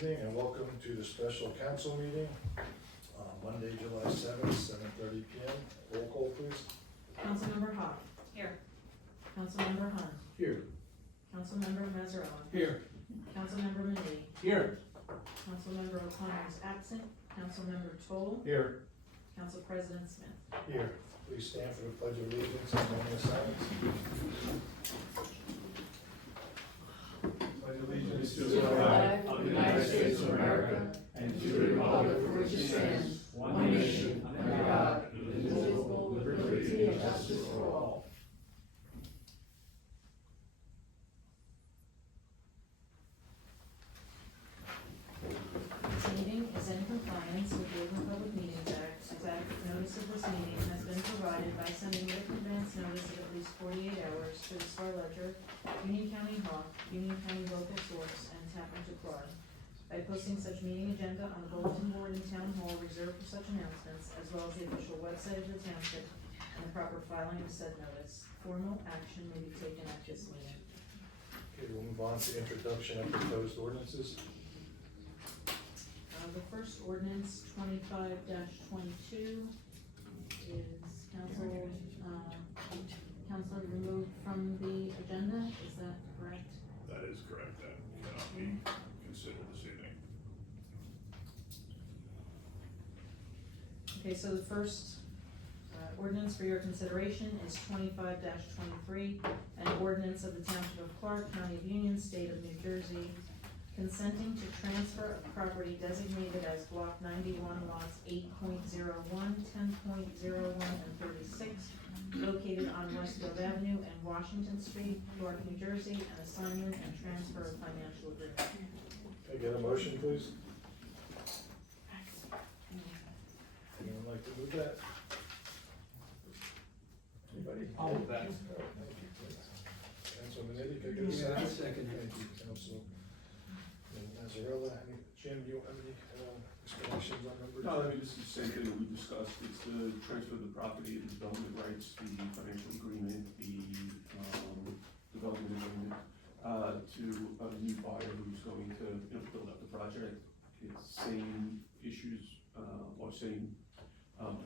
evening and welcome to the special council meeting, Monday, July 7th, 7:30 p.m. Roll call, please. Councilmember Hawk. Here. Councilmember Hunt. Here. Councilmember Mazzarella. Here. Councilmember Manning. Here. Councilmember O'Connor is absent. Councilmember Toal. Here. Council President Smith. Here. Please stand for the pledge of allegiance and moment of silence. Pledge allegiance to the flag of the United States of America and to the republic for which it stands, one nation, under God, indivisible, with liberty and justice for all. This meeting is in compliance with the Open Public Meetings Act. Notice of this meeting has been provided by sending written advance notice of at least 48 hours to the Star Ledger, Union County Hawk, Union County Local Source, and Tappan to Clark, by posting such meeting agenda on the bulletin board in Town Hall reserved for such announcements, as well as the official website of the township, and the proper filing of said notice. Formal action may be taken at this meeting. Okay, we'll move on to introduction of proposed ordinances. The first ordinance, 25-22, is council removed from the agenda, is that correct? That is correct, that cannot be considered this evening. Okay, so the first ordinance for your consideration is 25-23, an ordinance of the Township of Clark, County of Union, State of New Jersey, consenting to transfer of property designated as block 91 lots 8.01, 10.01, and 36, located on Westfield Avenue and Washington Street, Clark, New Jersey, and assignment and transfer of financial agreement. Can I get a motion, please? Anyone like to move that? Anybody? I'll move that. Councilman Eddie, can I get a second? Yeah, second. Thank you, Councilman Mazzarella. Jim, do you have any explanations on number two? No, I mean, this is the same thing that we discussed, it's the transfer of the property, the development rights, the financial agreement, the, development agreement, to a new buyer who's going to, build up the project. It's same issues, or same,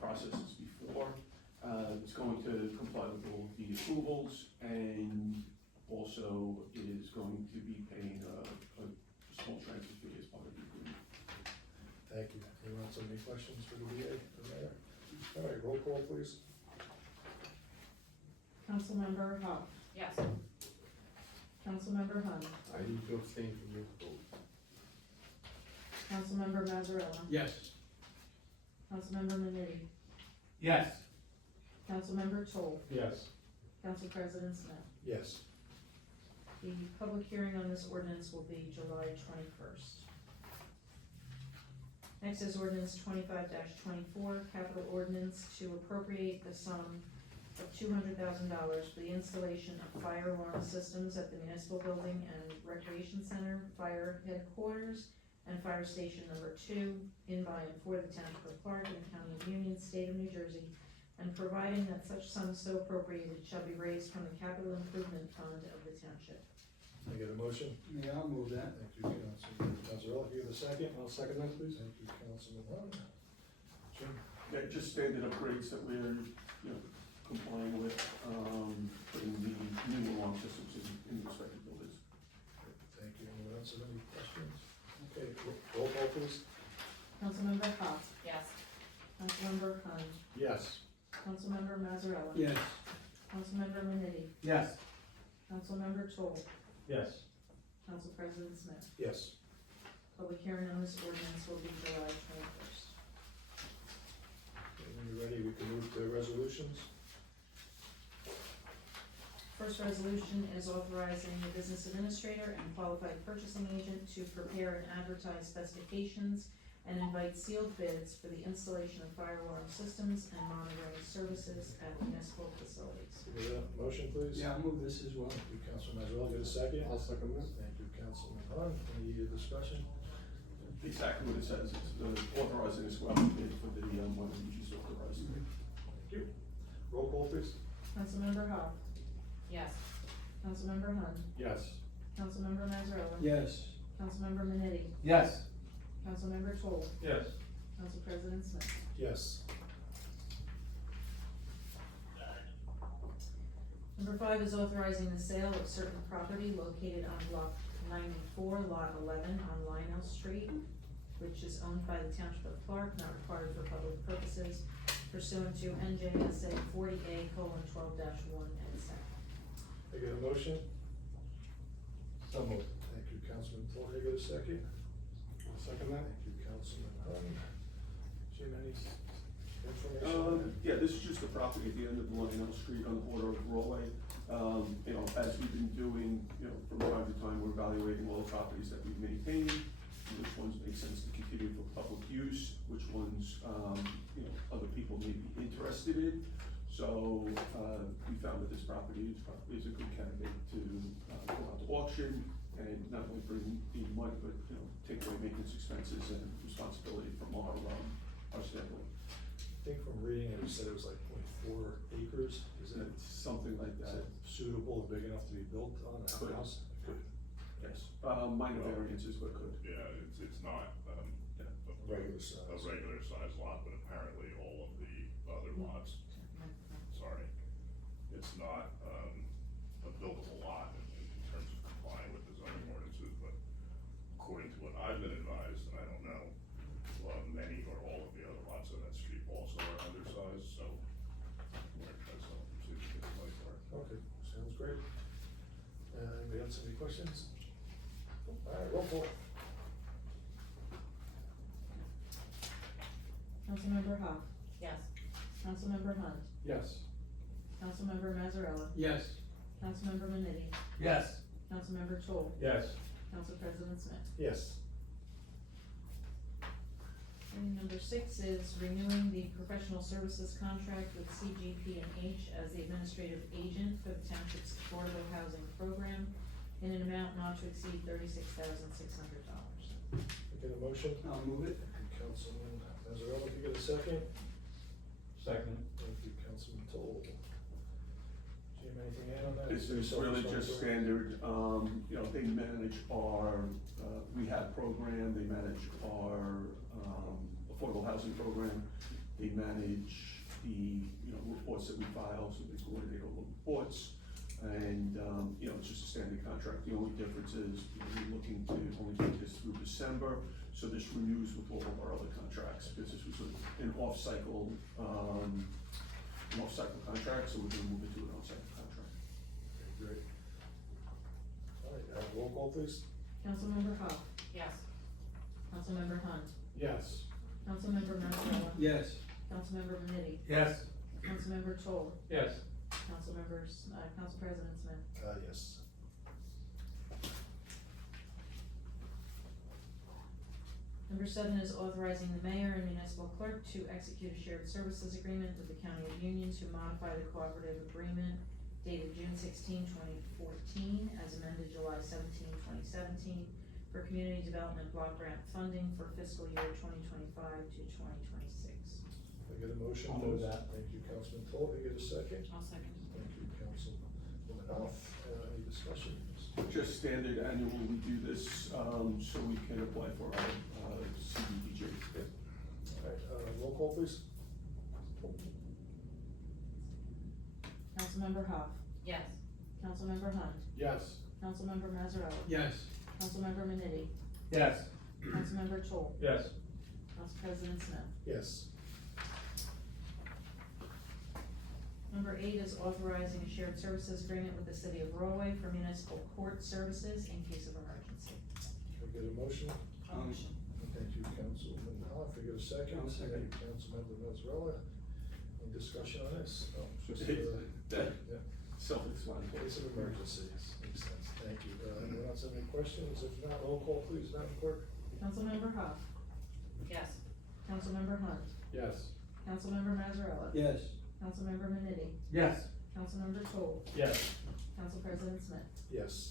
processes before. It's going to comply with all the approvals, and also is going to be paying a small transfer fee as part of the agreement. Thank you. Anyone else have any questions for the VA or Mayor? All right, roll call, please. Councilmember Hawk. Yes. Councilmember Hunt. I need to abstain from your vote. Councilmember Mazzarella. Yes. Councilmember Manning. Yes. Councilmember Toal. Yes. Council President Smith. Yes. The public hearing on this ordinance will be July 21st. Next is ordinance 25-24, capital ordinance to appropriate the sum of $200,000 for the installation of fire alarm systems at the municipal building and recreation center, fire headquarters, and fire station number 2 in by and for the Township of Clark and County of Union, State of New Jersey, and providing that such sums so appropriated shall be raised from the capital improvement fund of the township. Can I get a motion? Yeah, I'll move that. Thank you, Councilman Mazzarella. Give the second. I'll second that, please. Thank you, Councilman Hunt. Jim? Yeah, just standard upgrades that we're, complying with, putting the new alarm systems in the respective buildings. Thank you. Anyone else have any questions? Okay, roll call, please. Councilmember Hawk. Yes. Councilmember Hunt. Yes. Councilmember Mazzarella. Yes. Councilmember Manning. Yes. Councilmember Toal. Yes. Council President Smith. Yes. Public hearing on this ordinance will be July 21st. Okay, when you're ready, we can move to resolutions. First resolution is authorizing the business administrator and qualified purchasing agent to prepare and advertise specifications and invite sealed bids for the installation of fire alarm systems and monitoring services at municipal facilities. Give a motion, please. Yeah, I'll move this as well. Thank you, Councilman Mazzarella. Get a second. I'll second that. Thank you, Councilman Hunt. Any discussion? Exactly what it says, it's authorizing as well bid for the, one that you just authorized. Thank you. Roll call, please. Councilmember Hawk. Yes. Councilmember Hunt. Yes. Councilmember Mazzarella. Yes. Councilmember Minetti, Yes. Councilmember Toal, Yes. Council President Smith. Yes. Number 5 is authorizing the sale of certain property located on block 94, lot 11 on Lionel Street, which is owned by the Township of Clark, not required for public purposes, pursuant to NJSA 40A:12-1 and sec. Can I get a motion? So moved. Thank you, Councilman Toal. Can I get a second? I'll second that. Thank you, Councilman Hung. Jim, any information on that? Yeah, this is just the property at the end of Lionel Street on the border of Broadway. You know, as we've been doing, you know, from time to time, we're evaluating all the properties that we've maintained, which ones make sense to continue for public use, which ones, you know, other people may be interested in. So, we found that this property is a good candidate to, go out to auction and not only bring in money, but, you know, take away maintenance expenses and responsibility from our standpoint. I think from reading it, you said it was like 0.4 acres. Is it, It's something like is that, it suitable and big enough to be built on a Could. house? Could. yes. Minor variances, but could. Yeah, it's not, Regular size. a regular size lot, but apparently all of the other lots, sorry, it's not, a buildable lot in terms of complying with the zoning ordinances, but according to what I've been advised, and I don't know, many or all of the other lots on that street also are undersized, so we're gonna try some procedure to get the money for it. Okay, sounds great. Anybody else have any questions? All right, roll call. Councilmember Hopps, Yes. Councilmember Hunt, Yes. Councilmember Mazzarella, Yes. Councilmember Minetti, Yes. Councilmember Toal, Yes. Council President Smith. Yes. And number 6 is renewing the professional services contract with CGP&H as the administrative agent for the township's affordable housing program in an amount not to exceed $36,600. Get a motion? I'll move it. Thank you, Councilman Mazzarella. Can you get a second? Second. Thank you, Councilman Toal. Jim, anything to add on that? This is really just standard, you know, they manage our, rehab program, they manage our, affordable housing program, they manage the, you know, reports that we file, so they coordinate all the reports. And, you know, it's just a standard contract. The only difference is, you know, we're looking to only do this through December, so this renews with all of our other contracts, because this was an off-cycle contract, so we're gonna move it to an on-cycle contract. Okay, great. All right, roll call, please. Councilmember Hopps, Yes. Councilmember Hunt, Yes. Councilmember Mazzarella, Yes. Councilmember Minetti, Yes. Councilmember Toal, Yes. Council President Smith. Yes. Number 7 is authorizing the mayor and municipal clerk to execute a shared services agreement with the County of Union to modify the cooperative agreement dated June 16, 2014, as amended July 17, 2017, for community development block grant funding for fiscal year 2025 to 2026. Can I get a motion? I'll move please? that. Thank you, Councilman Toal. Can I get a second? I'll second. Thank you, Councilwoman Hoff. Any discussion? Just standard annual, we do this, so we can apply for our, CDBG. All right, roll call, please. Councilmember Hopps, Yes. Councilmember Hunt, Yes. Councilmember Mazzarella, Yes. Councilmember Minetti, Yes. Councilmember Toal, Yes. Council President Smith. Yes. Number 8 is authorizing a shared services agreement with the city of Broadway for municipal court services in case of emergency. Can I get a motion? Motion. Thank you, Councilwoman Hoff. Can I get a second? I'll second. Thank you, Councilmember Mazzarella. Any discussion on this? No, just, That- yeah, Self-explanatory. case of emergency. Makes sense. Thank you. Anyone else have any questions? If not, roll call, please, Madam Clerk. Councilmember Hopps, Yes. Councilmember Hunt, Yes. Councilmember Mazzarella, Yes. Councilmember Minetti, Yes. Councilmember Toal, Yes. Council President Smith. Yes.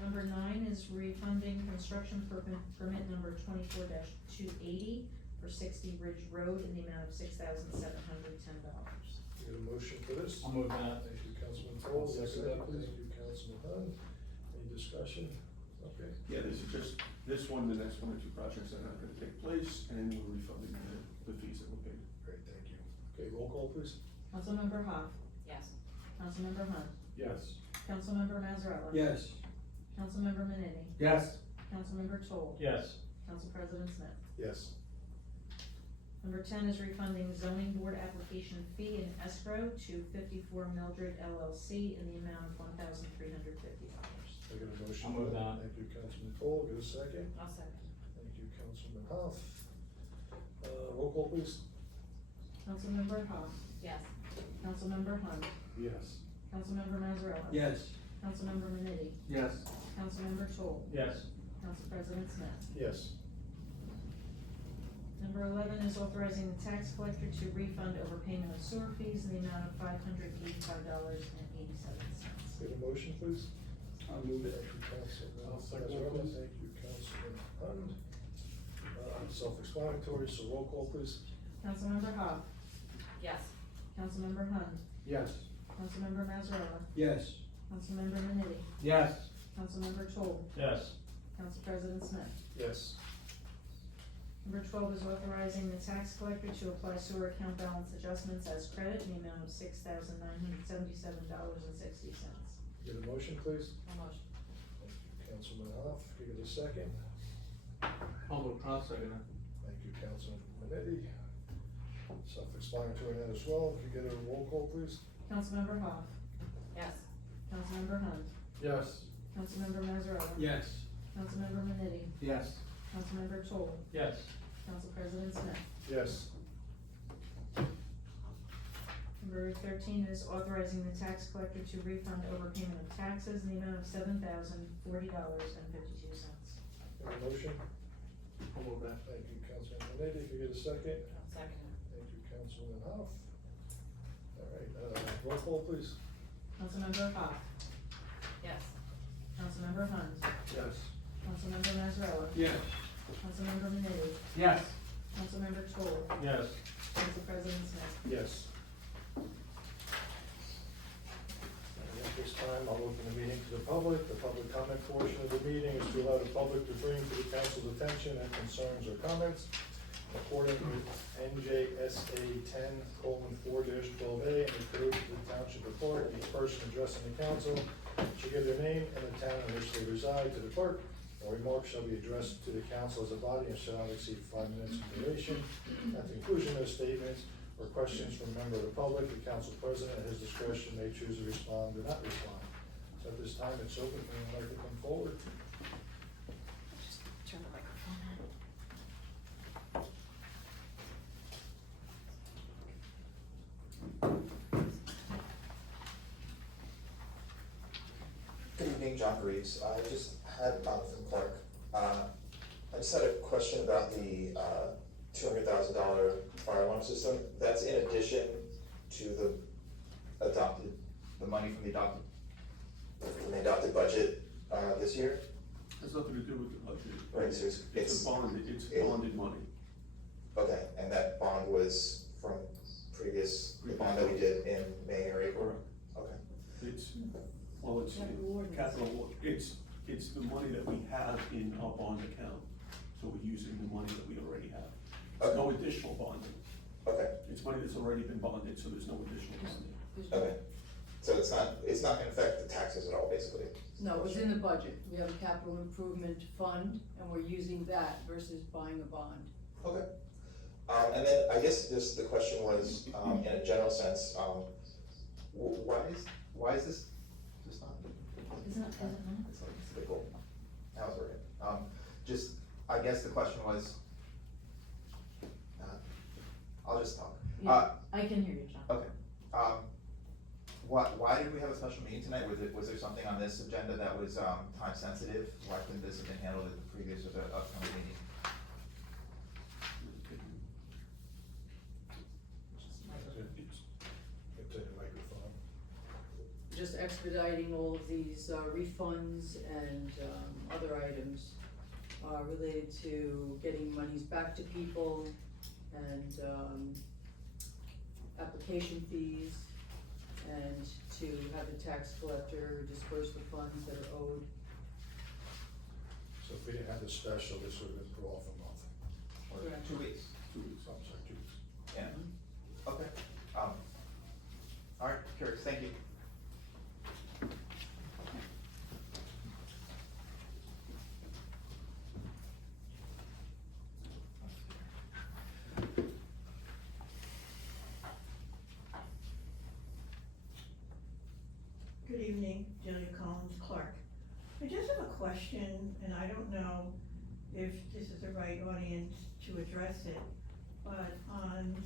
Number 9 is refunding construction permit number 24-280 for 60 Ridge Road in the amount of $6,710. Can I get a motion for this? I'll move that. Thank you, Councilman Toal. I'll second that, please. Thank you, Councilman Hung. Any discussion? Okay, Yeah, this is just, this one, the next one or two projects that are not gonna take place, and we're refunding the fees that were paid. great, thank you. Okay, roll call, please. Councilmember Hoff, Yes. Councilmember Hunt, Yes. Councilmember Mazzarella. Yes. Councilmember Manini, Yes. Councilmember Toal. Yes. Council President Smith. Yes. Number 10 is refunding zoning board application fee in escrow to 54 Mildred LLC in the amount of $1,350. I get a motion. I'll move that. Thank you, Councilman Toal, get a second. I'll second. Thank you, Councilman Hoff. Roll call, please. Councilmember Hoff, Yes. Councilmember Hunt, Yes. Councilmember Mazzarella. Yes. Councilmember Manini, Yes. Councilmember Toal. Yes. Council President Smith. Yes. Number 11 is authorizing the tax collector to refund overpayment of sewer fees in the amount of $585.87. Get a motion, please. I'll move Thank you, Councilman I'll second it, Mazzarella. please. Thank you, Councilman Hunt. Self-explanatory, so roll call, please. Councilmember Hoff, Yes. Councilmember Hunt, Yes. Councilmember Mazzarella, Yes. Councilmember Manini, Yes. Councilmember Toal, Yes. Council President Smith. Yes. Number 12 is authorizing the tax collector to apply sewer account balance adjustments as credit in the amount of $6,977.60. Get a motion, please. A motion. Thank you, Councilman Hoff, can you get a second? I'll move across second. Thank you, Councilman Minetti. Self-explanatory that as well, if you get a roll call, please. Councilmember Hoff, Yes. Councilmember Hunt, Yes. Councilmember Mazzarella. Yes. Councilmember Manini, Yes. Councilmember Toal, Yes. Council President Smith. Yes. Number 13 is authorizing the tax collector to refund overpayment of taxes in the amount of $7,040.52. Get a motion? I'll move that. Thank you, Councilman Minetti, if you get a second. I'll second it. Thank you, Councilman Hoff. All right, roll call, please. Councilmember Hoff, Yes. Councilmember Hunt, Yes. Councilmember Mazzarella. Yes. Councilmember Manini, Yes. Councilmember Toal, Yes. Council President Smith. Yes. At this time, I'll open the meeting to the public. The public comment portion of the meeting is to allow the public to bring to the council's attention and concerns or comments according with NJSA 10:4-12A and the code of the township of Clark. Each person addressing the council should give their name and the town in which they reside to the clerk. All remarks shall be addressed to the council as a body and shall not exceed 5 minutes in duration. At the conclusion of statements or questions from a member of the public, the council president at his discretion may choose to respond or not respond. So at this time, it's open for anyone like to come forward. Just turn the microphone on. Good evening, John Reeves. I just had, from Clark, I just had a question about the $200,000 fire alarm system. That's in addition to the money from the adopted budget this year? Has nothing to do with the budget. Right, so It's bonded money. Okay, and that bond was from the bond that we did in May or April? Okay. It's it's the money that we have in our bond account, so we're using the money that we already have. There's no additional bonding. Okay, It's money that's already been bonded, so there's no additional bonding. okay. So it's not gonna affect the taxes at all, basically? No, it was in the budget. We have a capital improvement fund, and we're using that versus buying a bond. Okay. And then I guess just the question was, in a general sense, why is this not? Isn't it not? It's pretty cool. Now it's working. Just, I guess the question was, I'll just talk. Yeah, I can hear you, John. Okay. Why did we have a special meeting tonight? Was there something on this agenda that was, time sensitive? Why couldn't this have been handled at the previous or the upcoming meeting? Take the microphone. Just expediting all of these refunds and other items related to getting monies back to people and application fees, and to have the tax collector disperse the funds that are owed. it's special, this would have been put off a month. Or 2 weeks. 2 weeks. I'm sorry, 2 weeks. Yeah, okay. All right, curious, thank you. Good evening, Julia Collins, Clark. I just have a question, and I don't know if this is the right audience to address it, but on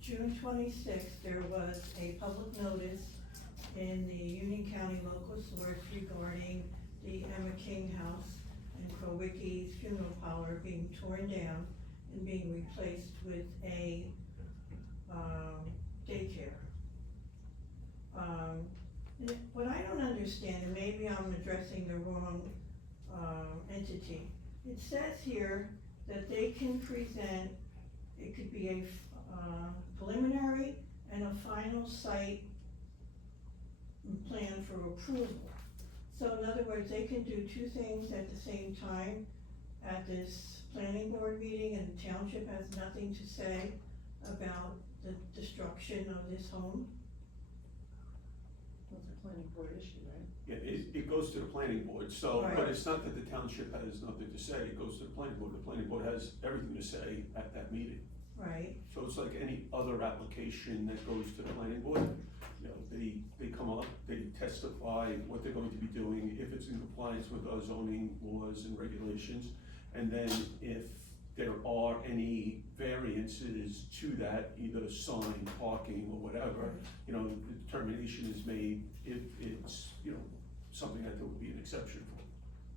June 26th, there was a public notice in the Union County local source regarding the Emma King House and Krowicki's funeral parlor being torn down and being replaced with a daycare. What I don't understand, and maybe I'm addressing the wrong entity, it says here that they can present, it could be a preliminary and a final site plan for approval. So in other words, they can do two things at the same time at this planning board meeting, and the township has nothing to say about the destruction of this home. That's a planning board issue, right? Yeah, it goes to the planning board, so, but Right. it's not that the township has nothing to say, it goes to the planning board. The planning board has everything to say at that meeting. Right, So it's like any other application that goes to the planning board, you know, they come up, they testify what they're going to be doing, if it's in compliance with our zoning laws and regulations. And then if there are any variances to that, either sign, parking, or whatever, you know, the determination is made if it's, you know, something that there would be an exception for.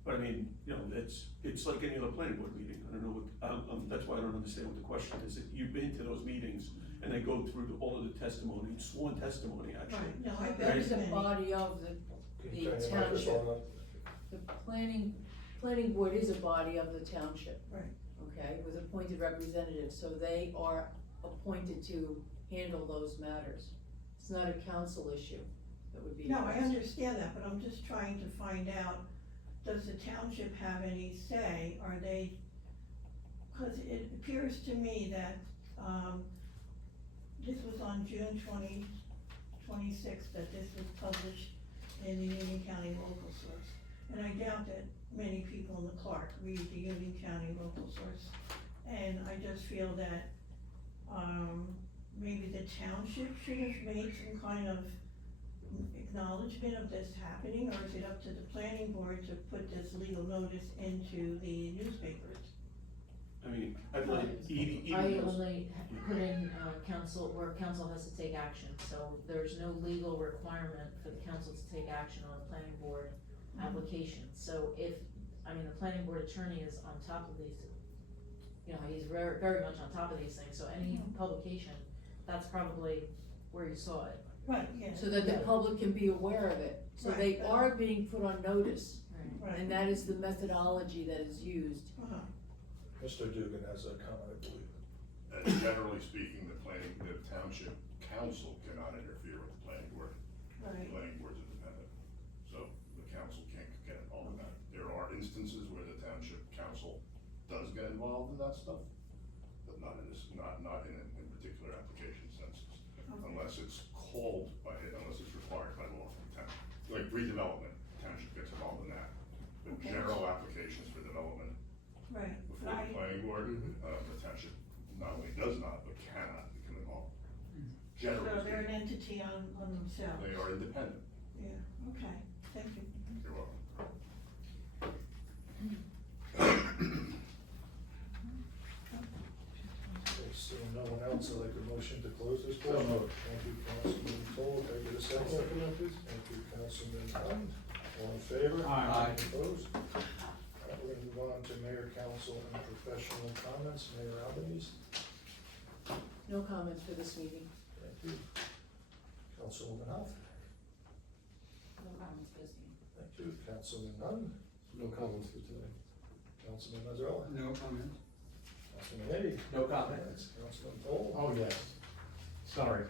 But I mean, you know, it's like any other planning board meeting. I don't know what, that's why I don't understand what the question is. That you've been to those meetings and they go through all of the testimony, sworn testimony, actually. right, no, I've That been is to a many. body of Can the you turn your township. microphone up? The planning board is a body of the township. Right. Okay, with appointed representatives, so they are appointed to handle those matters. It's not a council issue that would be. No, I addressed. understand that, but I'm just trying to find out, does the township have any say? Are they, cause it appears to me that, this was on June 26th, that this was published in the Union County local source. And I doubt that many people in the Clark read the Union County local source. And I just feel that, maybe the township should have made some kind of acknowledgement of this happening, or is it up to the planning board to put this legal notice into the newspapers? I mean, I'd like Edie I knows. only put in, council, where council has to take action, so there's no legal requirement for the council to take action on a planning board application. So if, I mean, the planning board attorney is on top of these, you know, he's very, very much on top of these things, so any publication, that's probably where you saw it. Right, yeah. So that the public can be aware of it, so they Right. are being put on notice, Right. Right. and that is the methodology that is used. Uh-huh. Mr. Dugan has a comment, I believe. Generally speaking, the township council cannot interfere with the planning board. The Right, planning board's independent, so the council can't get involved in that. There are instances where the township council does get involved in that stuff, but not in this, not in particular application senses. Unless it's called by, unless it's required by law from the town. Like redevelopment, township gets involved in that. But Okay. general applications for development right. before the planning board, the township not only does not, but cannot become involved. Generally So they're an speaking, entity on themselves? they are independent. Yeah, okay, thank you. You're welcome. Okay, seeing no one else, I'd like a motion to close this portion. moved. Thank you, Councilman Toal. Can I get a second? Thank you, Councilman Hunt. All in favor? Aye. Opposed? All right, we're gonna move on to mayor, council, and professional comments. Mayor Albanese. No comments for this meeting. Thank you. Councilwoman Hunt. No comments for this meeting. Thank you. Councilman Nunn. No comments for today. Councilman Mazzarella. No comments. Councilman Hague. No comments. Councilman Toal. Oh, yes. Sorry.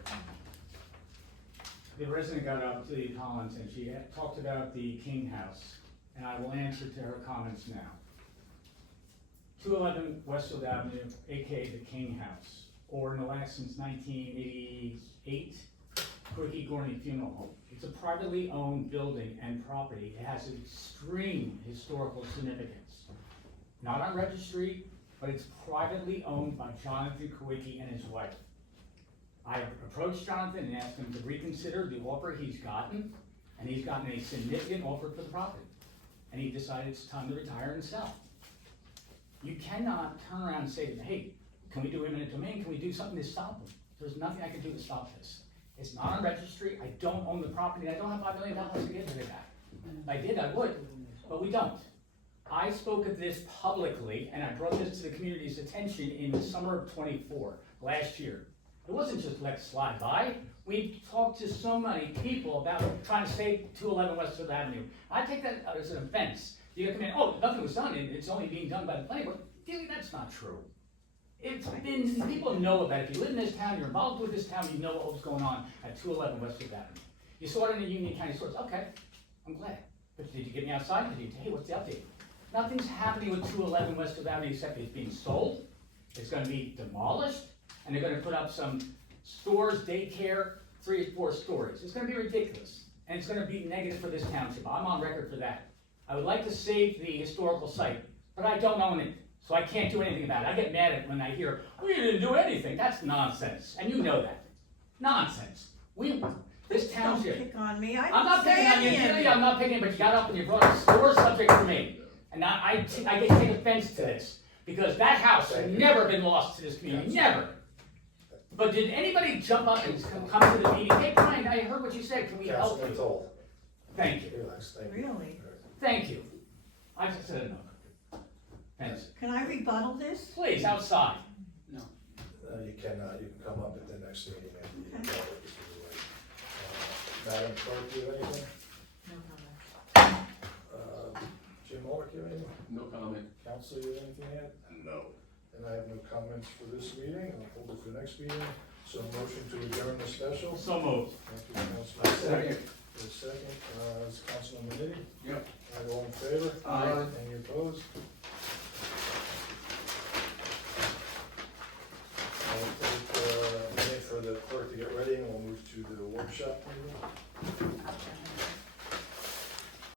The resident got up, the Collins, and she talked about the King House, and I will answer to her comments now. 211 Westfield Avenue, AKA the King House, or in the last since 1988, Quickie Gorney Funeral Home. It's a privately owned building and property. It has extreme historical significance. Not on registry, but it's privately owned by Jonathan Quickie and his wife. I approached Jonathan and asked him to reconsider the offer he's gotten, and he's gotten a significant offer for the property. And he decided it's time to retire and sell. You cannot turn around and say, hey, can we do eminent domain? Can we do something to stop him? There's nothing I can do to stop this. It's not on registry. I don't own the property. I don't have $5 million to give it back. If I did, I would, but we don't. I spoke of this publicly, and I brought this to the community's attention in the summer of '24, last year. It wasn't just let slide by. We talked to so many people about trying to save 211 Westfield Avenue. I take that as an offense. You come in, oh, nothing was done, and it's only being done by the planning board. Really, that's not true. It's been, people know about it. If you live in this town, you're involved with this town, you know what was going on at 211 Westfield Avenue. You saw it in the Union County source. Okay, I'm glad. But did you get me outside? Did you, hey, what's the update? Nothing's happening with 211 Westfield Avenue except it's being sold. It's gonna be demolished, and they're gonna put up some stores, daycare, 3 or 4 stories. It's gonna be ridiculous, and it's gonna be negative for this township. I'm on record for that. I would like to save the historical site, but I don't own it, so I can't do anything about it. I get mad at when I hear, we didn't do anything. That's nonsense, and you know that. Nonsense. This township. Don't pick on me, I I'm not didn't picking say on you, any of Judy, it. I'm not picking, but you got up and you brought a store subject for me. And I take offense to this, because that house had never been lost to this community, never. But did anybody jump up and come to the meeting, hey, Brian, I heard what you said, can we help Councilman you? Toal. Thank you, Relax, thank you. Really? thank you. I just said enough. Thanks. Can I rebuttal this? Please, outside. You cannot, you can come up at the next meeting and you can go if you like. Madam Clerk, do you have anything? No comment. Jim Mullick, you have anything? No comment. Council, you have anything yet? No. And I have no comments for this meeting, I'll hold it for the next meeting. So motion to adjourn the special. So moved. Thank you, Councilman. Second. For a second, is Councilman Manini? Yep. All in favor? Aye. Any opposed? I'll take a minute for the clerk to get ready and we'll move to the workshop meeting.